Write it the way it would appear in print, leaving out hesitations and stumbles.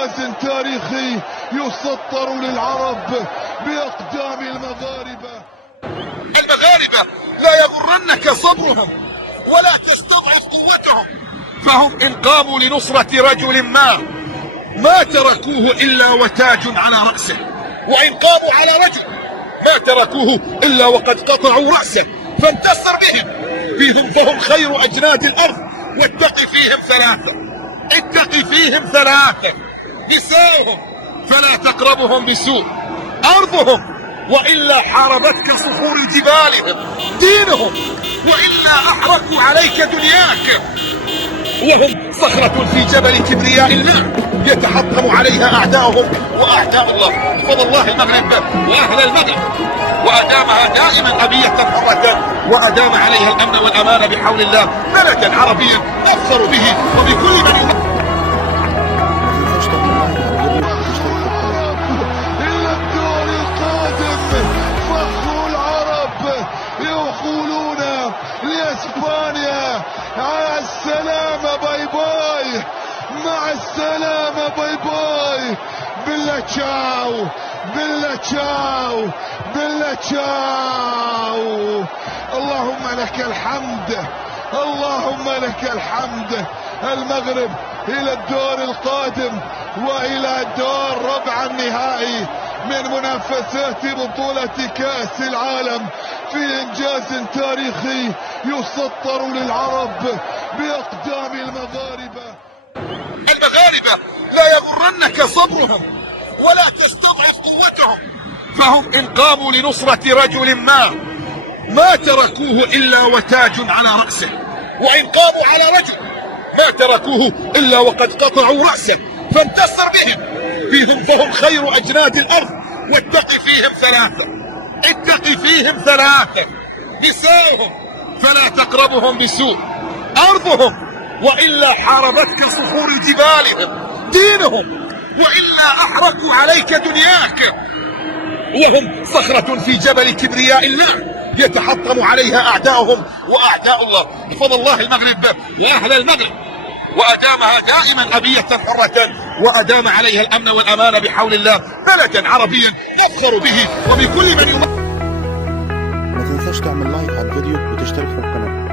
إنجاز تاريخي يسطر للعرب بأقدام المغاربة. المغاربة لا يغرنك صبرهم ولا تستضعف قوتهم، فهم إن قاموا لنصرة رجل ما تركوه إلا وتاج على رأسه، وإن قاموا على رجل ما تركوه إلا وقد قطعوا رأسه، فانتصر فيهم فهم خير أجناد الأرض. واتق فيهم ثلاثة نساؤهم فلا تقربهم بسوء، أرضهم وإلا حاربتك صخور جبالهم، دينهم وإلا أحرقوا عليك دنياك، وهم صخرة في جبل كبرياء الله يتحطم عليها أعداؤهم وأعداء الله. فضل الله المغرب وأهل المغرب وأدامها دائما أبية حرة، وأدام عليها الأمن والأمان بحول الله. ملكا عربيا أفخر به وبكل من إلى الدور القادم فخر العرب يقولون لإسبانيا مع السلامة باي باي، مع السلامة باي باي، بلا تشاو بلا تشاو بلا تشاو. اللهم لك الحمد، اللهم لك الحمد. المغرب إلى الدور القادم وإلى دور ربع النهائي من منافسات بطولة كأس العالم في إنجاز تاريخي يسطر للعرب بأقدام المغاربة. المغاربة لا يغرنك صبرهم ولا تستضعف قوتهم، فهم إن قاموا لنصرة رجل ما تركوه إلا وتاج على رأسه، وإن قاموا على رجل ما تركوه إلا وقد قطعوا رأسه، فانتصر فيهم فهم خير أجناد الأرض. واتق فيهم ثلاثة نساؤهم فلا تقربهم بسوء، أرضهم وإلا حاربتك صخور جبالهم، دينهم وإلا أحرقوا عليك دنياك، وهم صخرة في جبل كبرياء الله يتحطم عليها أعداؤهم وأعداء الله. بفضل الله المغرب وأهل المغرب وأدامها دائما أبية حرة، وأدام عليها الأمن والأمان بحول الله. ملكا عربيا أفخر به وبكل من ما تنساش تعمل لايك على الفيديو وتشترك في القناة.